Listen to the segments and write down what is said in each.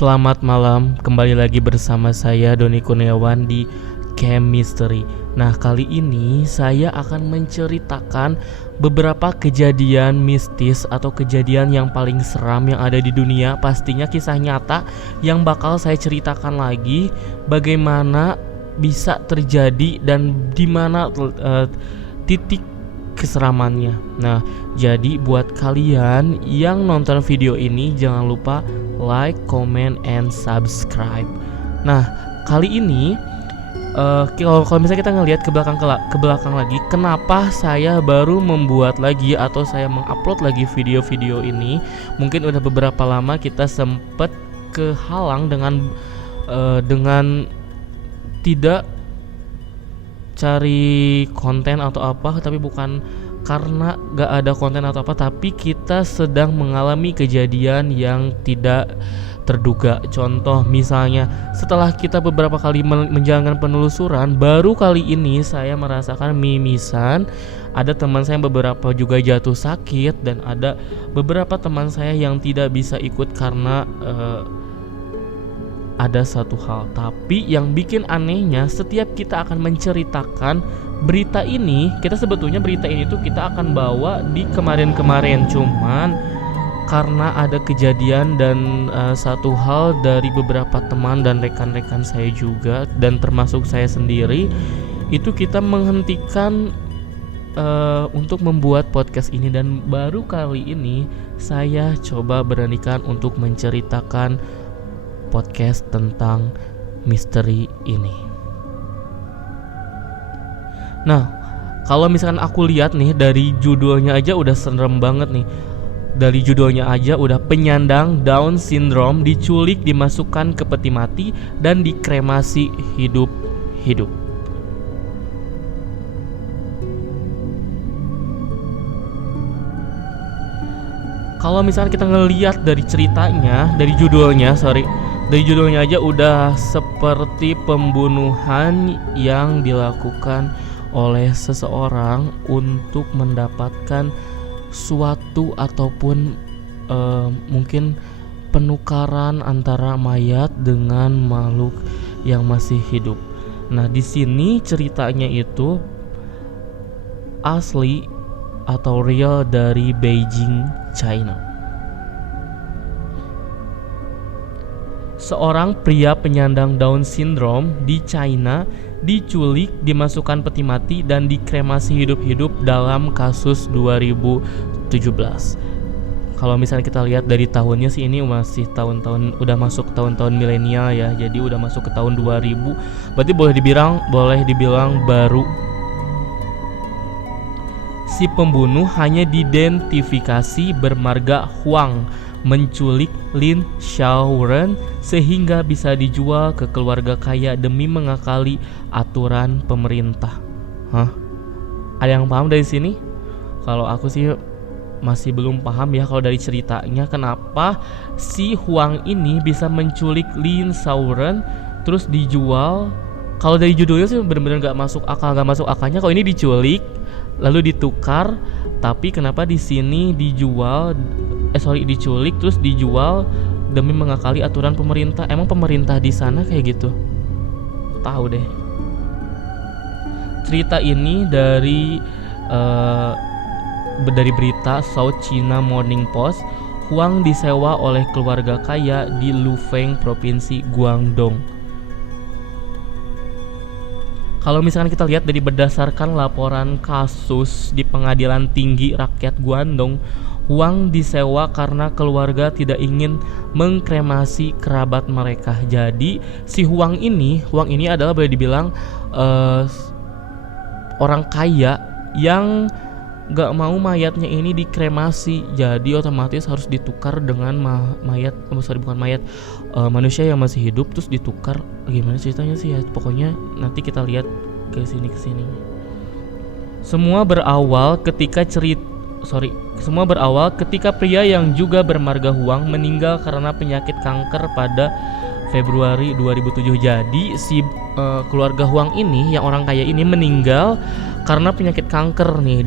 Selamat malam, kembali lagi bersama saya Doni Kurniawan di Camp Mystery. Nah, kali ini saya akan menceritakan beberapa kejadian mistis atau kejadian yang paling seram yang ada di dunia. Pastinya kisah nyata yang bakal saya ceritakan lagi bagaimana bisa terjadi dan di mana titik keseramannya. Nah, jadi buat kalian yang nonton video ini jangan lupa like, comment, and subscribe. Nah, kali ini kalau misalnya kita ngelihat ke belakang lagi, kenapa saya baru membuat lagi atau saya mengupload lagi video-video ini? Mungkin udah beberapa lama kita sempet kehalang dengan tidak cari konten atau apa, tapi bukan karena gak ada konten atau apa, tapi kita sedang mengalami kejadian yang tidak terduga. Contoh misalnya, setelah kita beberapa kali menjalankan penelusuran, baru kali ini saya merasakan mimisan. Ada teman saya yang beberapa juga jatuh sakit, dan ada beberapa teman saya yang tidak bisa ikut karena ada satu hal. Tapi yang bikin anehnya, setiap kita akan menceritakan berita ini, sebetulnya berita ini tuh kita akan bawa di kemarin-kemarin, cuman karena ada kejadian dan satu hal dari beberapa teman dan rekan-rekan saya juga, dan termasuk saya sendiri, itu kita menghentikan untuk membuat podcast ini. Dan baru kali ini saya coba beranikan untuk menceritakan podcast tentang misteri ini. Nah, kalau misalkan aku lihat nih, dari judulnya aja udah serem banget nih. Dari judulnya aja udah penyandang Down syndrome diculik, dimasukkan ke peti mati, dan dikremasi hidup-hidup. Kalau misalnya kita ngelihat dari ceritanya, dari judulnya aja udah seperti pembunuhan yang dilakukan oleh seseorang untuk mendapatkan suatu ataupun mungkin penukaran antara mayat dengan makhluk yang masih hidup. Nah, di sini ceritanya itu asli atau real dari Beijing, China. Seorang pria penyandang Down syndrome di China diculik, dimasukkan peti mati, dan dikremasi hidup-hidup dalam kasus 2017. Kalau misalnya kita lihat dari tahunnya sih, ini masih udah masuk tahun-tahun milenial ya. Jadi udah masuk ke tahun 2000. Berarti boleh dibilang baru. Si pembunuh hanya diidentifikasi bermarga Huang, menculik Lin Xiaoren sehingga bisa dijual ke keluarga kaya demi mengakali aturan pemerintah. Ada yang paham dari sini? Kalau aku sih masih belum paham ya, kalau dari ceritanya kenapa si Huang ini bisa menculik Lin Xiaoren terus dijual. Kalau dari judulnya sih benar-benar gak masuk akalnya. Kalau ini diculik lalu ditukar, tapi kenapa di sini diculik terus dijual demi mengakali aturan pemerintah? Emang pemerintah di sana kayak gitu? Tahu deh. Cerita ini dari berita South China Morning Post. Huang disewa oleh keluarga kaya di Lufeng, provinsi Guangdong. Kalau misalkan kita lihat dari berdasarkan laporan kasus di Pengadilan Tinggi Rakyat Guangdong, Huang disewa karena keluarga tidak ingin mengkremasi kerabat mereka. Jadi si Huang ini adalah boleh dibilang orang kaya yang gak mau mayatnya ini dikremasi. Jadi otomatis harus ditukar dengan manusia yang masih hidup, terus ditukar. Gimana ceritanya sih ya, pokoknya nanti kita lihat ke sini. Semua berawal ketika pria yang juga bermarga Huang meninggal karena penyakit kanker pada Februari 2007. Jadi si keluarga Huang ini, yang orang kaya ini, meninggal karena penyakit kanker nih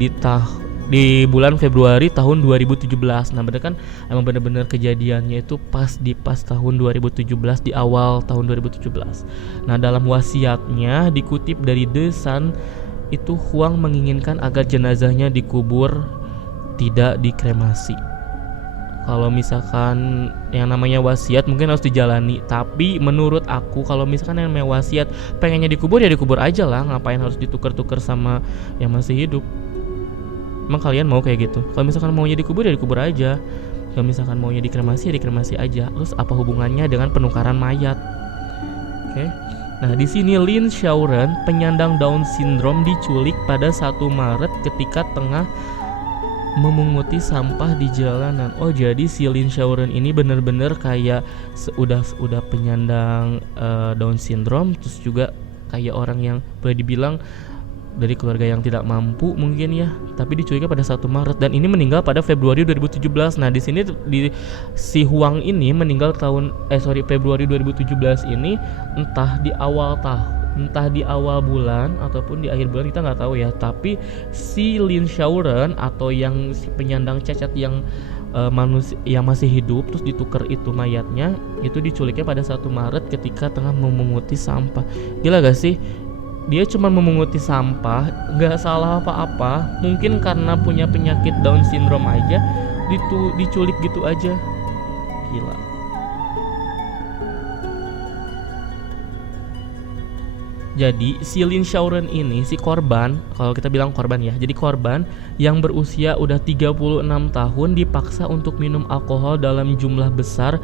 di bulan Februari tahun 2017. Nah bener kan, emang bener-bener kejadiannya itu pas tahun 2017, di awal tahun 2017. Nah dalam wasiatnya dikutip dari The Sun, itu Huang menginginkan agar jenazahnya dikubur, tidak dikremasi. Kalau misalkan yang namanya wasiat mungkin harus dijalani, tapi menurut aku kalau misalkan yang namanya wasiat pengennya dikubur ya dikubur aja lah, ngapain harus ditukar-tukar sama yang masih hidup. Emang kalian mau kayak gitu? Kalau misalkan maunya dikubur ya dikubur aja, kalau misalkan maunya dikremasi ya dikremasi aja. Terus apa hubungannya dengan penukaran mayat? Oke. Nah di sini Lin Xiaoren, penyandang Down syndrome, diculik pada 1 Maret ketika tengah memunguti sampah di jalanan. Oh jadi si Lin Xiaoren ini bener-bener kayak udah penyandang Down syndrome, terus juga kayak orang yang boleh dibilang dari keluarga yang tidak mampu mungkin ya, tapi diculiknya pada 1 Maret dan ini meninggal pada Februari 2017. Nah di sini si Huang ini meninggal Februari 2017 ini, entah di awal bulan ataupun di akhir bulan, kita nggak tahu ya. Tapi si Lin Xiaoren atau yang si penyandang cacat yang manusia yang masih hidup terus ditukar itu mayatnya, itu diculiknya pada 1 Maret ketika tengah memunguti sampah. Gila gak sih? Dia cuma memunguti sampah, nggak salah apa-apa. Mungkin karena punya penyakit Down syndrome aja diculik gitu aja. Gila. Jadi si Lin Xiaoren ini, si korban, kalau kita bilang korban ya, jadi korban yang berusia udah 36 tahun dipaksa untuk minum alkohol dalam jumlah besar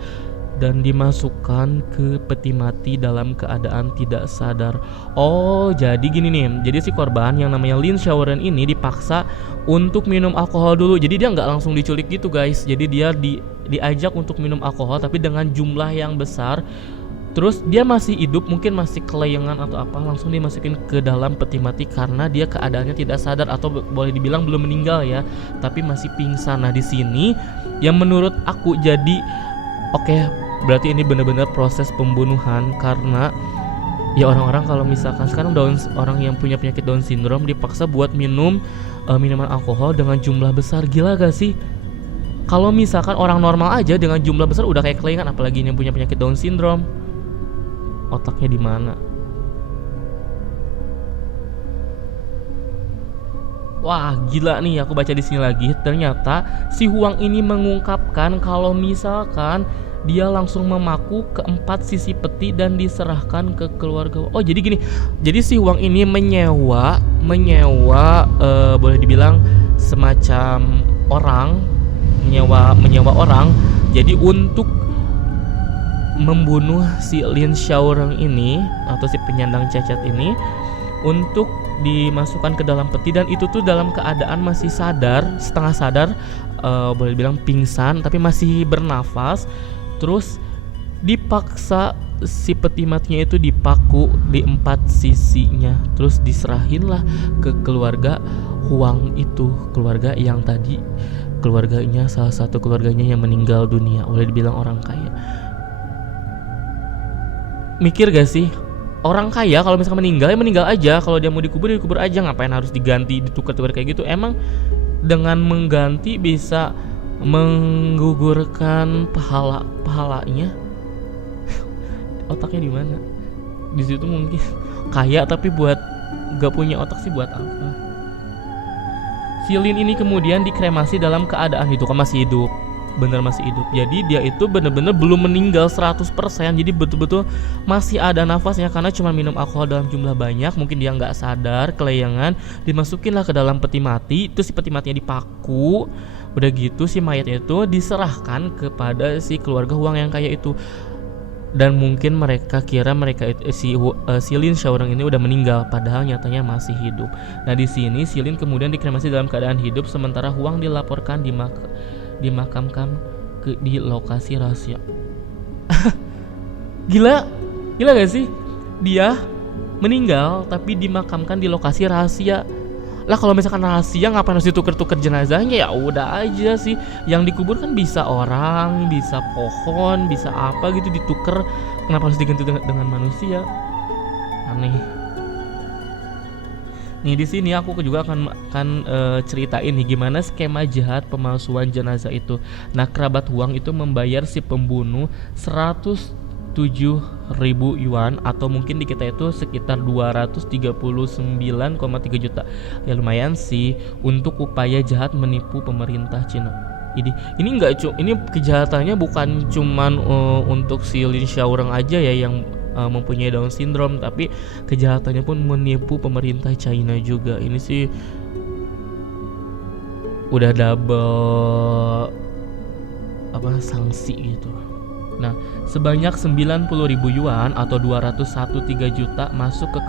dan dimasukkan ke peti mati dalam keadaan tidak sadar. Oh jadi gini nih, jadi si korban yang namanya Lin Xiaoren ini dipaksa untuk minum alkohol dulu. Jadi dia nggak langsung diculik gitu guys, jadi dia diajak untuk minum alkohol tapi dengan jumlah yang besar. Terus dia masih hidup, mungkin masih kelayangan atau apa, langsung dimasukin ke dalam peti mati karena dia keadaannya tidak sadar, atau boleh dibilang belum meninggal ya, tapi masih pingsan. Nah di sini yang menurut aku jadi oke, berarti ini benar-benar proses pembunuhan, karena ya orang-orang kalau misalkan sekarang orang yang punya penyakit Down syndrome dipaksa buat minum minuman alkohol dengan jumlah besar. Gila gak sih? Kalau misalkan orang normal aja dengan jumlah besar udah kayak kelayangan, apalagi yang punya penyakit Down syndrome. Otaknya di mana? Wah, gila nih, aku baca di sini lagi. Ternyata si Huang ini mengungkapkan kalau misalkan dia langsung memaku ke 4 sisi peti dan diserahkan ke keluarga. Oh, jadi gini. Jadi si Huang ini menyewa boleh dibilang semacam orang, menyewa orang. Jadi untuk membunuh si Lin Xiaoren ini atau si penyandang cacat ini, untuk dimasukkan ke dalam peti, dan itu tuh dalam keadaan masih sadar, setengah sadar, boleh bilang pingsan tapi masih bernafas. Terus dipaksa si peti matinya itu dipaku di 4 sisinya, terus diserahinlah ke keluarga Huang itu, keluarga yang tadi salah satu keluarganya yang meninggal dunia, boleh dibilang orang kaya. Mikir gak sih, orang kaya kalau misalkan meninggal ya meninggal aja, kalau dia mau dikubur ya dikubur aja, ngapain harus diganti, ditukar-tukar kayak gitu? Emang dengan mengganti bisa menggugurkan pahalanya? Otaknya di mana? Di situ mungkin kaya tapi buat gak punya otak sih buat apa? Si Lin ini kemudian dikremasi dalam keadaan itu kan masih hidup. Bener masih hidup. Jadi dia itu bener-bener belum meninggal 100%. Jadi betul-betul masih ada nafasnya, karena cuma minum alkohol dalam jumlah banyak. Mungkin dia gak sadar, kelayangan, dimasukinlah ke dalam peti mati. Terus si peti matinya dipaku. Udah gitu si mayatnya itu diserahkan kepada si keluarga Huang yang kaya itu. Dan mungkin mereka kira si Lin Xiaoren ini udah meninggal, padahal nyatanya masih hidup. Nah di sini si Lin kemudian dikremasi dalam keadaan hidup, sementara Huang dilaporkan dimakamkan di lokasi rahasia. Gila gak sih? Dia meninggal tapi dimakamkan di lokasi rahasia. Lah kalau misalkan rahasia ngapain harus ditukar-tukar jenazahnya? Ya udah aja sih, yang dikubur kan bisa orang, bisa pohon, bisa apa gitu ditukar. Kenapa harus diganti dengan manusia? Aneh. Nih di sini aku juga akan ceritain nih gimana skema jahat pemalsuan jenazah itu. Nah, kerabat Huang itu membayar si pembunuh 107.000 yuan atau mungkin di kita itu sekitar 239,3 juta. Ya lumayan sih untuk upaya jahat menipu pemerintah Cina. Ini ini kejahatannya bukan cuman untuk si Lin Xiaorong aja ya yang mempunyai Down syndrome, tapi kejahatannya pun menipu pemerintah China juga. Ini sih udah double sanksi gitu. Nah, sebanyak 90.000 yuan atau 201,3 juta masuk ke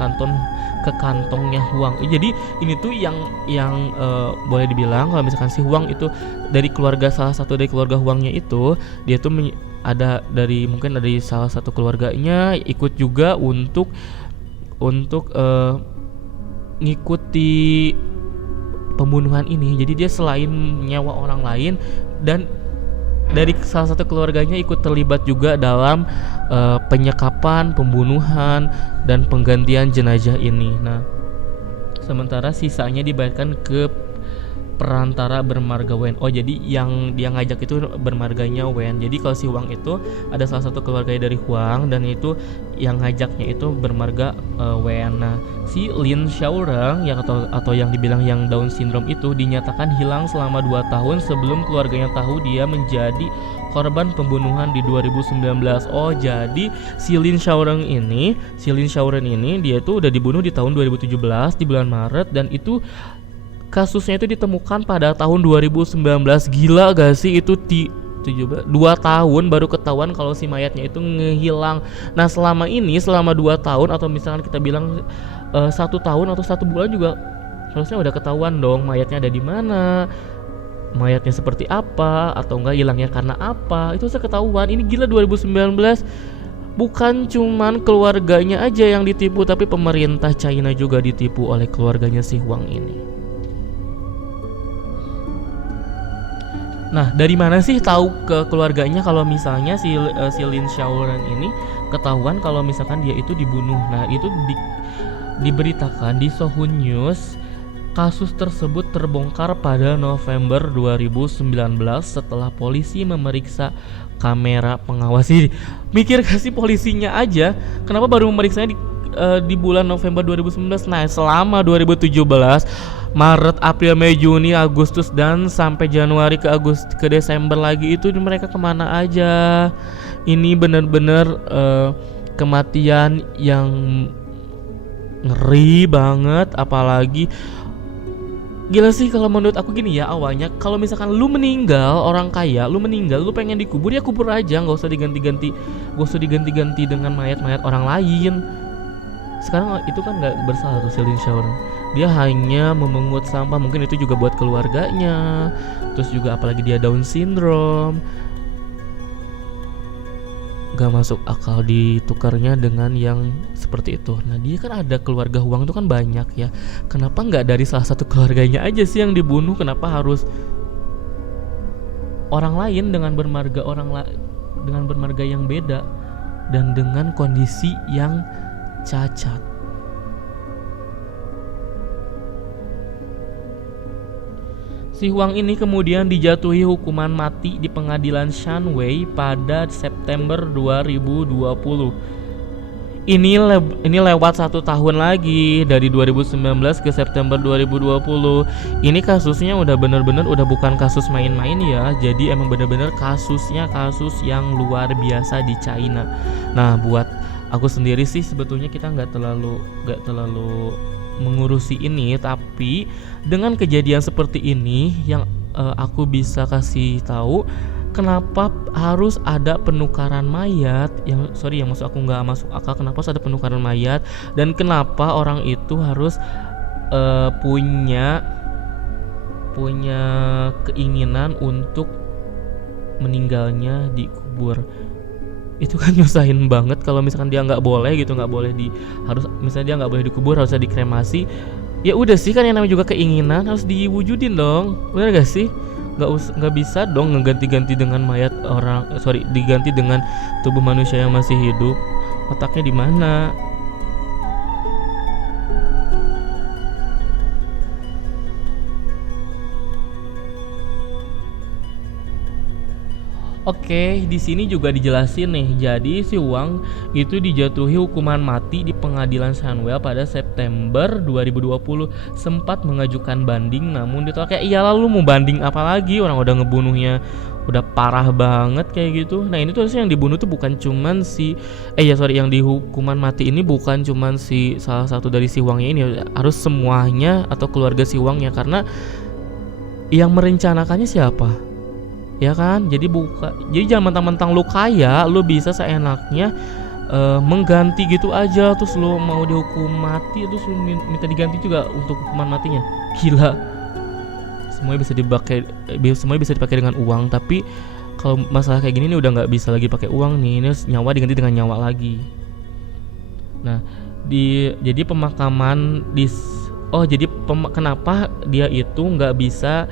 kantongnya Huang. Jadi ini tuh yang boleh dibilang kalau misalkan si Huang itu dari salah satu dari keluarga Huangnya itu, dia tuh mungkin dari salah satu keluarganya ikut juga untuk ngikuti pembunuhan ini. Jadi dia selain nyawa orang lain dan dari salah satu keluarganya ikut terlibat juga dalam penyekapan, pembunuhan, dan penggantian jenazah ini. Nah, sementara sisanya dibayarkan ke perantara bermarga Wen. Oh, jadi yang dia ngajak itu bermarganya Wen. Jadi kalau si Huang itu ada salah satu keluarga dari Huang dan itu yang ngajaknya itu bermarga Wen. Nah, si Lin Xiaorong yang atau yang dibilang yang Down syndrome itu dinyatakan hilang selama 2 tahun sebelum keluarganya tahu dia menjadi korban pembunuhan di 2019. Oh, jadi si Lin Xiaorong ini dia itu udah dibunuh di tahun 2017 di bulan Maret, dan itu kasusnya itu ditemukan pada tahun 2019. Gila gak sih itu 2 tahun baru ketahuan kalau si mayatnya itu ngehilang. Nah, selama 2 tahun atau misalkan kita bilang 1 tahun atau 1 bulan juga harusnya udah ketahuan dong mayatnya ada di mana, mayatnya seperti apa, atau enggak hilangnya karena apa. Itu bisa ketahuan. Ini gila 2019. Bukan cuman keluarganya aja yang ditipu, tapi pemerintah China juga ditipu oleh keluarganya si Huang ini. Nah, dari mana sih tahu ke keluarganya kalau misalnya si Lin Xiaorong ini ketahuan kalau misalkan dia itu dibunuh? Nah, itu diberitakan di Sohun News. Kasus tersebut terbongkar pada November 2019 setelah polisi memeriksa kamera pengawas. Mikir gak sih polisinya aja kenapa baru memeriksanya di bulan November 2019? Nah, selama 2017 Maret, April, Mei, Juni, Agustus, dan sampai Januari ke Desember lagi itu mereka kemana aja? Ini benar-benar kematian yang ngeri banget. Apalagi gila sih kalau menurut aku gini ya, awalnya kalau misalkan lu meninggal, orang kaya, lu pengen dikubur ya kubur aja, nggak usah diganti-ganti dengan mayat-mayat orang lain. Sekarang itu kan nggak bersalah tuh si Lin Xiaorong. Dia hanya memungut sampah, mungkin itu juga buat keluarganya. Terus juga apalagi dia Down syndrome. Gak masuk akal ditukarnya dengan yang seperti itu. Nah, dia kan ada keluarga Huang itu kan banyak ya. Kenapa nggak dari salah satu keluarganya aja sih yang dibunuh? Kenapa harus orang lain dengan bermarga yang beda dan dengan kondisi yang cacat? Si Huang ini kemudian dijatuhi hukuman mati di pengadilan Shanwei pada September 2020. Ini lewat 1 tahun lagi, dari 2019 ke September 2020. Ini kasusnya udah bener-bener udah bukan kasus main-main ya. Jadi emang bener-bener kasusnya kasus yang luar biasa di China. Nah, buat aku sendiri sih sebetulnya kita nggak terlalu mengurusi ini, tapi dengan kejadian seperti ini yang aku bisa kasih tahu kenapa harus ada penukaran mayat. Yang maksud aku nggak masuk akal kenapa harus ada penukaran mayat, dan kenapa orang itu harus punya keinginan untuk meninggalnya dikubur. Itu kan nyusahin banget. Kalau misalkan dia nggak boleh misalnya dia nggak boleh dikubur, harusnya dikremasi. Ya udah sih, kan yang namanya juga keinginan harus diwujudin dong, benar gak sih? Nggak bisa dong ngeganti-ganti dengan diganti dengan tubuh manusia yang masih hidup. Otaknya di mana? Oke, di sini juga dijelasin nih. Jadi si Wang itu dijatuhi hukuman mati di pengadilan Shanwell pada September 2020. Sempat mengajukan banding namun ditolak. Kayak iyalah lu mau banding apa lagi, orang udah ngebunuhnya udah parah banget kayak gitu. Nah, ini tuh harusnya yang dibunuh tuh bukan cuman si yang dihukuman mati ini bukan cuman si salah satu dari si Wangnya ini, harus semuanya atau keluarga si Wangnya, karena yang merencanakannya siapa? Ya kan, jadi jangan mentang-mentang lu kaya lu bisa seenaknya mengganti gitu aja, terus lu mau dihukum mati terus lu minta diganti juga untuk hukuman matinya. Gila, semuanya bisa dipakai dengan uang. Tapi kalau masalah kayak gini nih udah nggak bisa lagi pakai uang nih, ini nyawa diganti dengan nyawa lagi. Nah, jadi pemakaman kenapa dia itu nggak bisa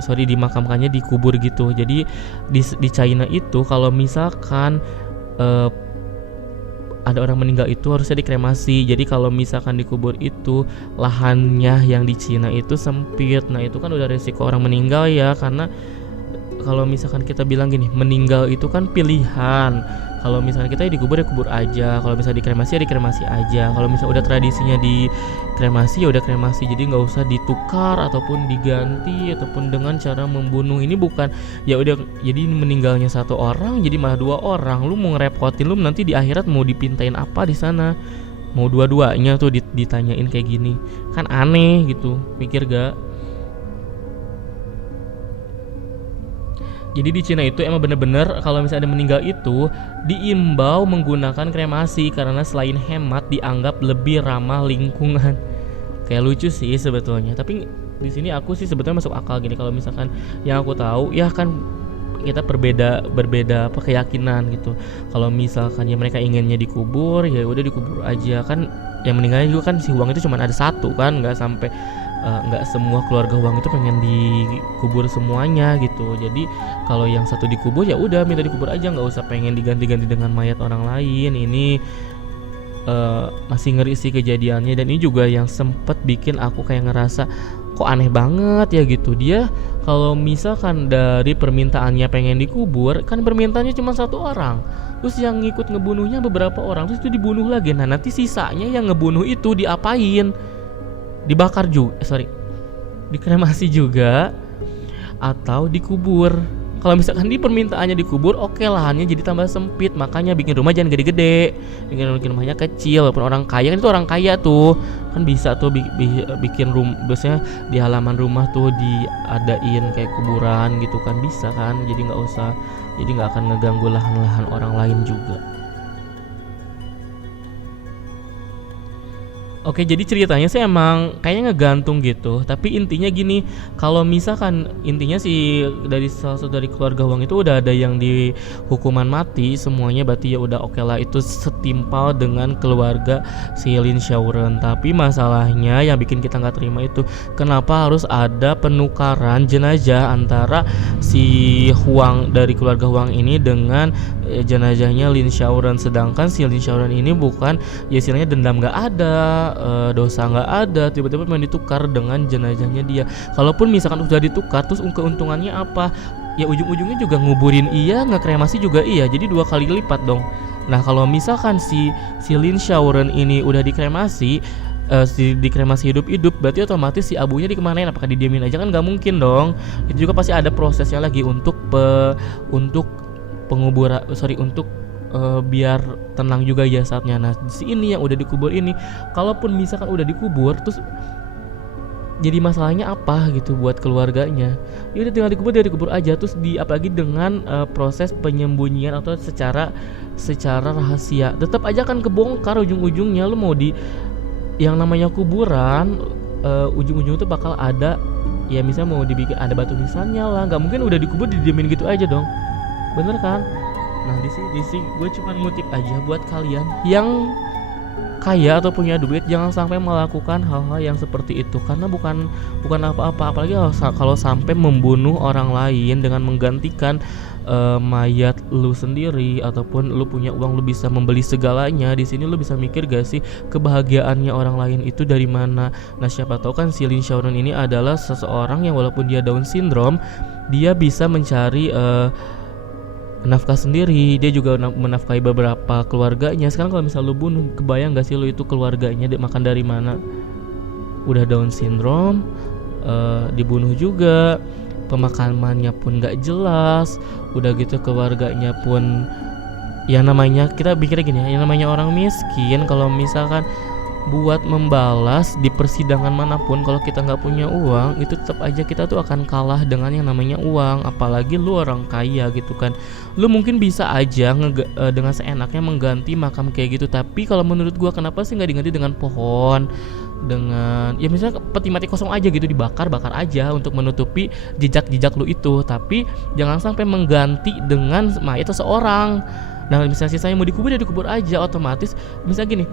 dimakamkannya dikubur gitu. Jadi di China itu kalau misalkan ada orang meninggal itu harusnya dikremasi. Jadi kalau misalkan dikubur itu lahannya yang di Cina itu sempit. Nah, itu kan udah resiko orang meninggal ya, karena kalau misalkan kita bilang gini, meninggal itu kan pilihan. Kalau misalnya kita ya dikubur aja, kalau misalnya dikremasi ya dikremasi aja. Kalau misalnya udah tradisinya dikremasi ya udah kremasi, jadi nggak usah ditukar ataupun diganti ataupun dengan cara membunuh. Ini bukan ya udah jadi meninggalnya satu orang jadi malah dua orang. Lu mau ngerepotin, lu nanti di akhirat mau dipintain apa di sana? Mau dua-duanya tuh ditanyain kayak gini, kan aneh gitu, mikir gak? Jadi di Cina itu emang bener-bener kalau misalnya ada meninggal itu diimbau menggunakan kremasi karena selain hemat dianggap lebih ramah lingkungan. Kayak lucu sih sebetulnya, tapi di sini aku sih sebetulnya masuk akal gini. Kalau misalkan yang aku tahu ya kan kita berbeda keyakinan gitu. Kalau misalkan ya mereka inginnya dikubur ya udah dikubur aja kan. Yang meninggalnya juga kan si Wang itu cuma ada satu kan, nggak sampai nggak semua keluarga Wang itu pengen dikubur semuanya gitu. Jadi kalau yang satu dikubur ya udah minta dikubur aja, nggak usah pengen diganti-ganti dengan mayat orang lain. Ini masih ngeri sih kejadiannya, dan ini juga yang sempet bikin aku kayak ngerasa kok aneh banget ya gitu. Dia kalau misalkan dari permintaannya pengen dikubur kan permintaannya cuma satu orang, terus yang ngikut ngebunuhnya beberapa orang, terus itu dibunuh lagi. Nah, nanti sisanya yang ngebunuh itu diapain? Dibakar juga, dikremasi juga atau dikubur. Kalau misalkan di permintaannya dikubur, oke, lahannya jadi tambah sempit, makanya bikin rumah jangan gede-gede, bikin rumahnya kecil. Walaupun orang kaya kan, itu orang kaya tuh kan bisa tuh bikin biasanya di halaman rumah tuh diadain kayak kuburan gitu kan, bisa kan, jadi nggak akan ngeganggu lahan-lahan orang lain juga. Oke, jadi ceritanya sih emang kayaknya ngegantung gitu. Tapi intinya gini, kalau misalkan intinya sih dari salah satu dari keluarga Wang itu udah ada yang dihukuman mati semuanya, berarti ya udah oke lah, itu setimpal dengan keluarga si Lin Xiaoren. Tapi masalahnya yang bikin kita nggak terima itu kenapa harus ada penukaran jenazah antara si Huang dari keluarga Huang ini dengan jenazahnya Lin Xiaoren, sedangkan si Lin Xiaoren ini bukan, ya istilahnya dendam nggak ada, dosa nggak ada, tiba-tiba main ditukar dengan jenazahnya dia. Kalaupun misalkan udah ditukar, terus keuntungannya apa? Ya ujung-ujungnya juga nguburin iya, ngekremasi juga iya, jadi 2 kali lipat dong. Nah, kalau misalkan si Lin Xiaoren ini udah dikremasi, dikremasi hidup-hidup, berarti otomatis si abunya dikemanain? Apakah didiamin aja? Kan nggak mungkin dong. Itu juga pasti ada prosesnya lagi untuk penguburan, untuk biar tenang juga jasadnya. Nah, si ini yang udah dikubur ini, kalaupun misalkan udah dikubur, terus jadi masalahnya apa gitu buat keluarganya? Ya udah tinggal dikubur aja, terus apalagi dengan proses penyembunyian atau secara rahasia, tetap aja kan kebongkar ujung-ujungnya. Lu mau yang namanya kuburan, ujung-ujungnya tuh bakal ada, ya misalnya mau dibikin ada batu nisannya lah, nggak mungkin udah dikubur didiemin gitu aja dong, bener kan? Nah, di sini gue cuma ngutip aja buat kalian yang kaya atau punya duit, jangan sampai melakukan hal-hal yang seperti itu karena bukan apa-apa, apalagi kalau sampai membunuh orang lain dengan menggantikan mayat lu sendiri, ataupun lu punya uang lu bisa membeli segalanya. Di sini lu bisa mikir gak sih kebahagiaannya orang lain itu dari mana? Nah, siapa tahu kan si Lin Shaoran ini adalah seseorang yang walaupun dia Down syndrome, dia bisa mencari nafkah sendiri, dia juga menafkahi beberapa keluarganya. Sekarang kalau misal lu bunuh, kebayang gak sih lu itu keluarganya makan dari mana? Udah Down syndrome, dibunuh juga, pemakamannya pun gak jelas, udah gitu keluarganya pun, ya namanya kita pikirnya gini ya, yang namanya orang miskin kalau misalkan buat membalas di persidangan manapun, kalau kita nggak punya uang, itu tetap aja kita tuh akan kalah dengan yang namanya uang. Apalagi lu orang kaya gitu kan, lu mungkin bisa aja dengan seenaknya mengganti makam kayak gitu. Tapi kalau menurut gua, kenapa sih nggak diganti dengan pohon, dengan ya misalnya peti mati kosong aja gitu, dibakar aja untuk menutupi jejak lu itu. Tapi jangan sampai mengganti dengan mayat seseorang. Nah, misalnya sisanya mau dikubur ya dikubur aja otomatis. Misalnya gini,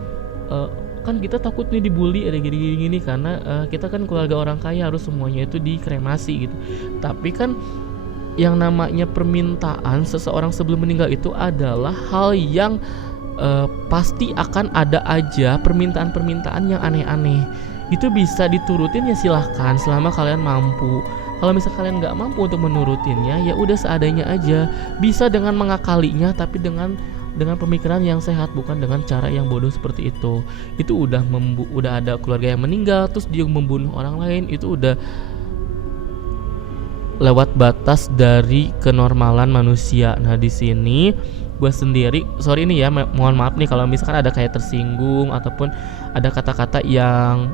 kan kita takut nih dibully ada gini karena kita kan keluarga orang kaya, harus semuanya itu dikremasi gitu. Tapi kan yang namanya permintaan seseorang sebelum meninggal itu adalah hal yang pasti akan ada aja permintaan-permintaan yang aneh-aneh. Itu bisa diturutin ya silahkan selama kalian mampu. Kalau misalnya kalian nggak mampu untuk menurutinnya, ya udah seadanya aja. Bisa dengan mengakalinya, tapi dengan pemikiran yang sehat, bukan dengan cara yang bodoh seperti itu. Itu udah ada keluarga yang meninggal terus dia membunuh orang lain, itu udah lewat batas dari kenormalan manusia. Nah, di sini gue sendiri sorry nih ya, mohon maaf nih kalau misalkan ada kayak tersinggung ataupun ada kata-kata yang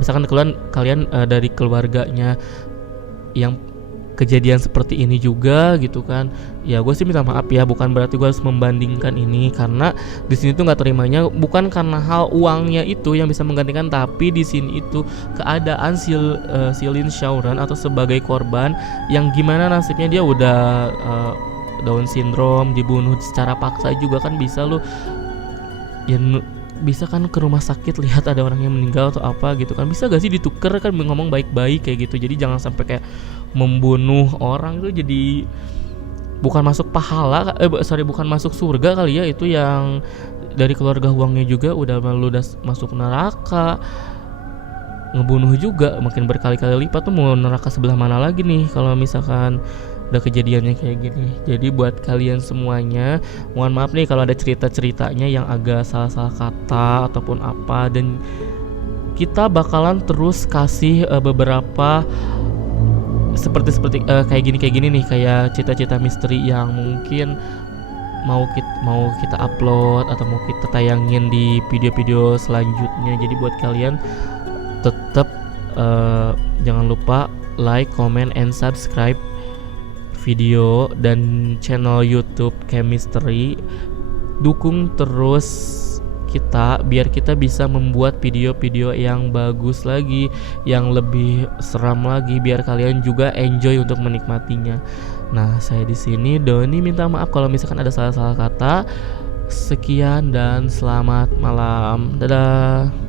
misalkan kalian dari keluarganya yang kejadian seperti ini juga gitu kan, ya gue sih minta maaf ya, bukan berarti gue harus membandingkan ini, karena di sini tuh nggak terimanya bukan karena hal uangnya itu yang bisa menggantikan, tapi di sini itu keadaan si Lin Shaoran atau sebagai korban yang gimana nasibnya dia udah Down syndrome, dibunuh secara paksa juga kan, bisa lu ya bisa kan ke rumah sakit lihat ada orang yang meninggal atau apa gitu kan, bisa gak sih ditukar kan, ngomong baik-baik kayak gitu. Jadi jangan sampai kayak membunuh orang itu jadi bukan masuk pahala, bukan masuk surga kali ya, itu yang dari keluarga uangnya juga udah masuk neraka, ngebunuh juga makin berkali-kali lipat, tuh mau neraka sebelah mana lagi nih kalau misalkan udah kejadiannya kayak gini. Jadi buat kalian semuanya, mohon maaf nih kalau ada cerita-ceritanya yang agak salah-salah kata ataupun apa, dan kita bakalan terus kasih beberapa seperti kayak gini nih, kayak cerita-cerita misteri yang mungkin mau kita upload atau mau kita tayangin di video-video selanjutnya. Jadi buat kalian tetap jangan lupa like, comment, and subscribe video dan channel YouTube Chemistry. Dukung terus kita biar kita bisa membuat video-video yang bagus lagi, yang lebih seram lagi, biar kalian juga enjoy untuk menikmatinya. Nah, saya di sini Doni minta maaf kalau misalkan ada salah-salah kata. Sekian dan selamat malam. Dadah.